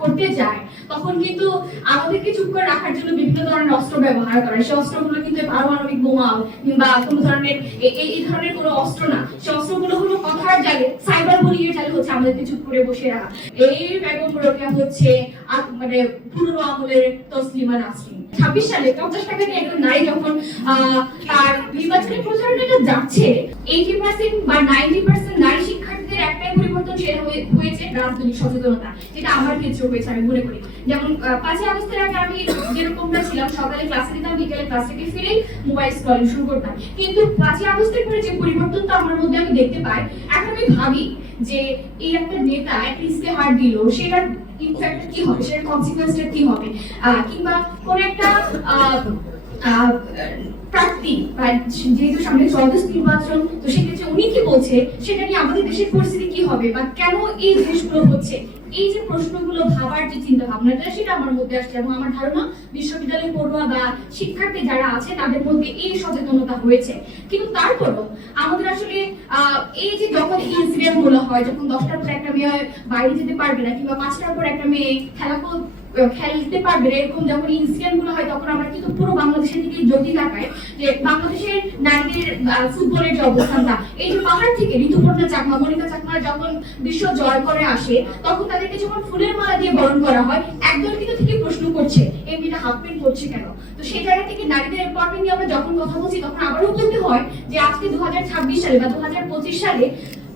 করতে যায় তখন কিন্তু আমাদেরকে চুপ করে রাখার জন্য বিভিন্ন ধরনের অস্ত্র ব্যবহার করে। সেই অস্ত্রগুলো কিন্তু পারমাণবিক বোমা বা কোনো ধরনের এই ধরনের কোনো অস্ত্র না, সেই অস্ত্রগুলো হলো কথার জালে, সাইবার বুলিং এর জালে হচ্ছে আমাদেরকে চুপ করে বসে রাখা। এই বেগম রোকেয়া হচ্ছে মানে পুরনো আমলের তসলিমা নাসরিন। 26 সালে 50 টাকা নিয়ে একজন নারী যখন তার নির্বাচনী প্রচারণাটা যাচ্ছে, 80% বা 90% নারী শিক্ষার্থীদের একটাই পরিবর্তন সেটা হয়েছে রাজনৈতিক সচেতনতা, যেটা আমার ক্ষেত্রে হয়েছে আমি মনে করি। যেমন 5 আগস্টের আগে আমি যেরকমটা ছিলাম, সকালে ক্লাসে দিতাম, বিকেলে ক্লাস থেকে ফিরে মোবাইল স্ক্রলিং শুরু করতাম, কিন্তু 5 আগস্টের পরে যে পরিবর্তনটা আমার মধ্যে আমি দেখতে পাই, এখন আমি ভাবি যে এই একটা নেতা একটা ইস্তেহার দিল, সেটার ইনফ্যাক্ট কি হবে, সেটার কনসিকুয়েন্সটা কি হবে, কিংবা কোন একটা প্রার্থী যেহেতু সামনে ত্রয়োদশ নির্বাচন, তো সেক্ষেত্রে উনি কি বলছে সেটা নিয়ে আমাদের দেশের পরিস্থিতি কি হবে বা কেন এই জিনিসগুলো হচ্ছে, এই যে প্রশ্নগুলো ভাবার যে চিন্তা ভাবনাটা সেটা আমার মধ্যে আসছে। এবং আমার ধারণা বিশ্ববিদ্যালয় পড়ুয়া বা শিক্ষার্থী যারা আছে তাদের মধ্যে এই সচেতনতা হয়েছে। কিন্তু তারপরও আমাদের আসলে এই যে যখন ইনসিডেন্ট গুলো হয়, যখন 10টার পর একটা মেয়ে বাইরে যেতে পারবে না কিংবা 5টার পর একটা মেয়ে খেলতে পারবে, এরকম যখন ইনসিডেন্ট গুলো হয়, তখন আমরা কিন্তু পুরো বাংলাদেশের দিকে যদি তাকাই যে বাংলাদেশের নারীদের ফুটবলের যে অবস্থানটা, এই যে পাহাড় থেকে ঋতুপর্ণা চাকমা, মনিকা চাকমা যখন বিশ্ব জয় করে আসে, তখন তাদেরকে যখন ফুলের মালা দিয়ে বরণ করা হয়, একদল কিন্তু থেকে প্রশ্ন করছে এই মেয়েটা হাফ প্যান্ট করছে কেন। তো সেই জায়গা থেকে নারীদের এম্পাওয়ারমেন্ট নিয়ে আমরা যখন কথা বলছি, তখন আবারও বলতে হয় যে আজকে 2026 সালে বা 2025 সালে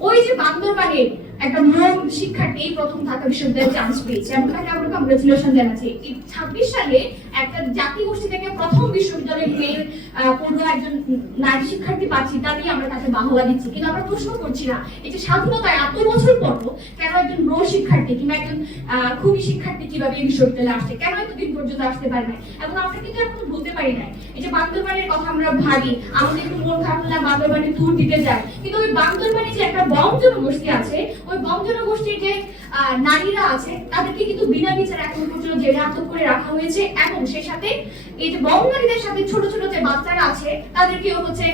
ওই যে বান্দরবানের একটা মহিলা শিক্ষার্থী প্রথম ঢাকা বিশ্ববিদ্যালয়ে চান্স পেয়েছে এবং তাকে আমরা কংগ্রেচুলেশন জানাচ্ছি। 26 সালে একটা জাতি গোষ্ঠী থেকে প্রথম বিশ্ববিদ্যালয়ের মেয়ের পড়ুয়া একজন নারী শিক্ষার্থী পাচ্ছি, তাতেই আমরা তাকে বাহবা দিচ্ছি। কিন্তু আমরা প্রশ্ন করছি না এই যে স্বাধীনতায় এত বছর পর কেন একজন রো শিক্ষার্থী কিংবা একজন খুবই শিক্ষার্থী কিভাবে এই বিশ্ববিদ্যালয়ে আসছে, কেন এতদিন পর্যন্ত আসতে পারে না। এবং আমরা কিন্তু এখন বলতে পারি না এই যে বান্দরবানের কথা আমরা ভাবি, আমাদের একটু মন খারাপ হলে বান্দরবানে ট্যুর দিতে যায়, কিন্তু ওই বান্দরবানে যে একটা বম জনগোষ্ঠী আছে, ওই বম জনগোষ্ঠীর যে নারীরা আছে, তাদেরকে কিন্তু বিনা বিচারে এখন পর্যন্ত জেলে আটক করে রাখা হয়েছে। এবং সেই সাথে এই যে বম নারীদের সাথে ছোট ছোট যে বাচ্চারা আছে, তাদেরকেও হচ্ছে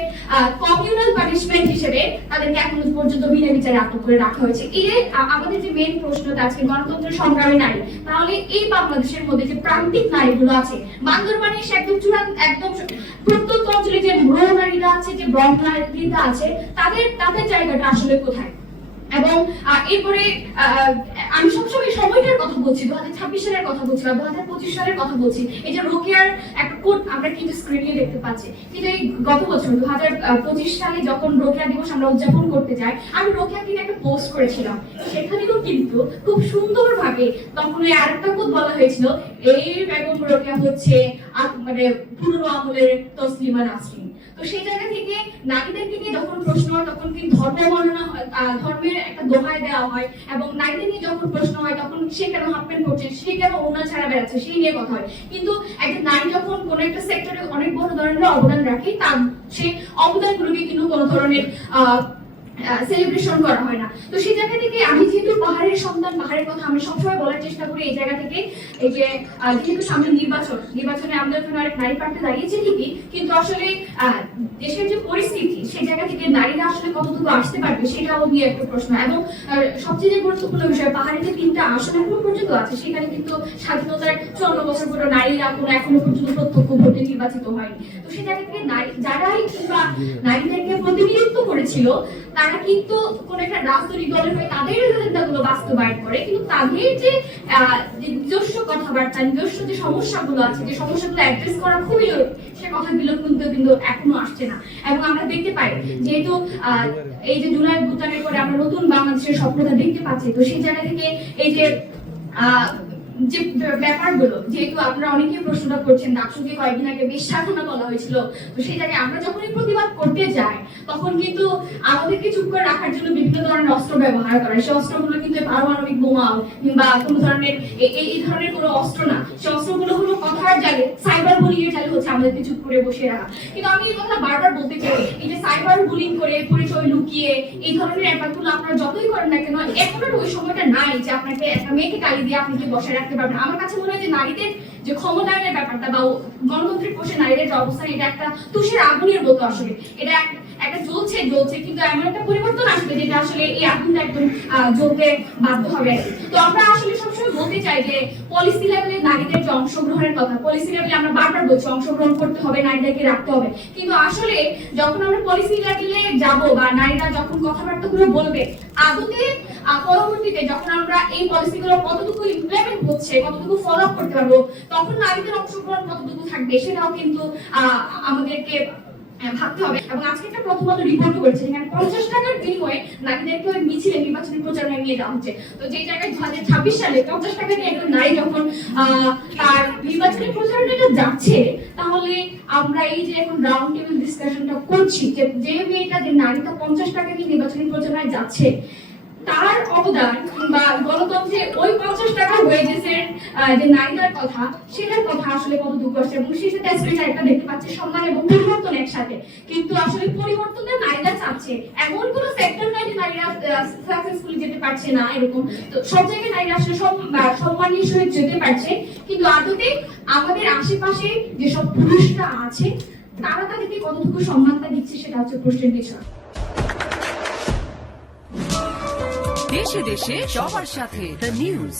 কমিউনাল পানিশমেন্ট হিসেবে তাদেরকে এখন পর্যন্ত বিনা বিচারে আটক করে রাখা হয়েছে। এই আমাদের যে মেইন প্রশ্নটা আজকে গণতন্ত্র সংগ্রামী নারী, তাহলে এই বাংলাদেশের মধ্যে যে প্রান্তিক নারীগুলো আছে, বান্দরবানে সে একদম একদম প্রত্যন্ত অঞ্চলে যে রো নারীরা আছে, যে ব্রহ্ম নারীরা আছে, তাদের জায়গাটা আসলে কোথায়। এবং এরপরে আমি সবসময় সময়টার কথা বলছি, 2026 সালের কথা বলছি বা 2025 সালের কথা বলছি। এই যে রোকেয়ার একটা কোড আমরা কিন্তু স্ক্রিনে দেখতে পাচ্ছি, কিন্তু এই গত বছর 2025 সালে যখন রোকেয়া দিবস আমরা উদযাপন করতে যাই, আমি রোকেয়াকে নিয়ে একটা পোস্ট করেছিলাম, সেখানেও কিন্তু খুব সুন্দরভাবে তখন ওই আরেকটা কোড বলা হয়েছিল, এই বেগম রোকেয়া হচ্ছে মানে পুরনো আমলের তসলিমা নাসরিন। তো সেই জায়গা থেকে নারীদেরকে নিয়ে যখন প্রশ্ন হয়, তখন কিন্তু ধর্মের একটা দোহাই দেওয়া হয়, এবং নারীদের নিয়ে যখন প্রশ্ন হয়, তখন সে কেন হাফ প্যান্ট করছে, সে কেন ওড়না ছাড়া বেড়াচ্ছে, সেই নিয়ে কথা হয়। কিন্তু একজন নারী যখন কোনো একটা সেক্টরে অনেক বড় ধরনের অবদান রাখে, তার সেই অবদানগুলোকে কিন্তু কোনো ধরনের সেলিব্রেশন করা হয় না। তো সেই জায়গা থেকে আমি যেহেতু পাহাড়ের সন্তান, পাহাড়ের কথা আমি সবসময় বলার চেষ্টা করি এই জায়গা থেকে, এই যে যেহেতু সামনে নির্বাচনে আমাদের এখানে অনেক নারী প্রার্থী দাঁড়িয়েছে ঠিকই, কিন্তু আসলে দেশের যে পরিস্থিতি, সেই জায়গা থেকে নারীরা আসলে কতটুকু আসতে পারবে সেটাও নিয়ে একটা প্রশ্ন। এবং সবচেয়ে যে গুরুত্বপূর্ণ বিষয়, পাহাড়ে যে 3টা আসন এখনো পর্যন্ত আছে, সেখানে কিন্তু স্বাধীনতার 54 বছর পর নারীরা এখনো পর্যন্ত প্রত্যক্ষ ভোটে নির্বাচিত হয়নি। তো সেই জায়গা থেকে যারাই কিংবা নারীদেরকে প্রতিনিধিত্ব করেছিল, তারা কিন্তু কোন একটা রাজনৈতিক দলের হয়ে তাদের এজেন্ডাগুলো বাস্তবায়ন করে, কিন্তু তাদের যে নিজস্ব কথাবার্তা, নিজস্ব যে সমস্যাগুলো আছে, যে সমস্যাগুলো অ্যাড্রেস করা খুবই জরুরি, সে কথাগুলো কিন্তু এখনো আসছে না। এবং আমরা দেখতে পাই যেহেতু এই যে জুলাই ভুটানের পরে আমরা নতুন বাংলাদেশের স্বপ্নটা দেখতে পাচ্ছি, তো সেই জায়গা থেকে এই যে ব্যাপারগুলো, যেহেতু আপনারা অনেকেই প্রশ্নটা করছেন, ডাকসুকে কয়েকদিন আগে বেশ সাধনা বলা হয়েছিল, তো সেই জায়গায় আমরা যখনই প্রতিবাদ করতে যাই, তখন কিন্তু আমাদেরকে চুপ করে রাখার জন্য বিভিন্ন ধরনের অস্ত্র ব্যবহার করে। সেই অস্ত্রগুলো কিন্তু পারমাণবিক বোমা বা কোনো ধরনের এই ধরনের কোনো অস্ত্র না, সেই অস্ত্রগুলো হলো কথার জালে, সাইবার বুলিং এর জালে হচ্ছে আমাদেরকে চুপ করে বসে রাখা। কিন্তু আমি এই কথা বারবার বলতে চাই, এই যে সাইবার বুলিং করে পরিচয় লুকিয়ে এই ধরনের ব্যাপারগুলো আপনারা যতই করেন না কেন, এখন ওই সময়টা নাই যে আপনাকে একটা মেয়েকে গালি দিয়ে আপনাকে বসায় রাখতে পারবেন। আমার কাছে মনে হয় যে নারীদের যে ক্ষমতায়নের ব্যাপারটা বা গণতন্ত্রের কোষে নারীদের যে অবস্থান, এটা একটা তুষের আগুনের মতো। আসলে এটা একটা জ্বলছে, কিন্তু এমন একটা পরিবর্তন আসবে যেটা আসলে এই আগুনটা একদম জ্বলতে বাধ্য হবে। তো আমরা আসলে সবসময় বলতে চাই যে পলিসি লেভেলে নারীদের যে অংশগ্রহণের কথা, পলিসি লেভেলে আমরা বারবার বলছি অংশগ্রহণ করতে হবে, নারীদেরকে রাখতে হবে, কিন্তু আসলে যখন আমরা পলিসি লেভেলে যাব বা নারীরা যখন কথাবার্তাগুলো বলবে, আদতে পরবর্তীতে যখন আমরা এই পলিসিগুলো কতটুকু ইমপ্লিমেন্ট হচ্ছে, কতটুকু ফলো আপ করতে পারবো, তখন নারীদের অংশগ্রহণ কতটুকু থাকবে সেটাও কিন্তু আমাদেরকে ভাবতে হবে। এবং আজকে একটা প্রথম আলো রিপোর্ট করেছে যেখানে 50 টাকার বিনিময়ে নারীদেরকে ওই মিছিলে নির্বাচনী প্রচারণায় নিয়ে যাওয়া হচ্ছে। তো যে জায়গায় 2026 সালে 50 টাকা দিয়ে একজন নারী যখন তার নির্বাচনী প্রচারণাটা যাচ্ছে, তাহলে আমরা এই যে এখন রাউন্ড টেবিল ডিসকাশনটা করছি যে মেয়েটা, যে নারীটা 50 টাকা দিয়ে নির্বাচনী প্রচারণায় যাচ্ছে, তার অবদান বা গণতন্ত্রে ওই 50 টাকার ওয়েজেসের যে নারীদের কথা, সেটার কথা আসলে কতটুকু আসছে। এবং সেই সাথে আজকে একটা দেখতে পাচ্ছি সম্মান এবং পরিবর্তন একসাথে, কিন্তু আসলে পরিবর্তনটা নারীরা চাচ্ছে। এমন কোনো সেক্টর নাই যে নারীরা সাকসেসফুলি যেতে পারছে না, এরকম তো সব জায়গায় নারীরা আসলে সম্মানের সহিত যেতে পারছে, কিন্তু আদতে আমাদের আশেপাশে যেসব পুরুষরা আছে তারা তাদেরকে কতটুকু সম্মানটা দিচ্ছে সেটা হচ্ছে প্রশ্নের বিষয়। দেশে দেশে সবার সাথে দ্য নিউজ।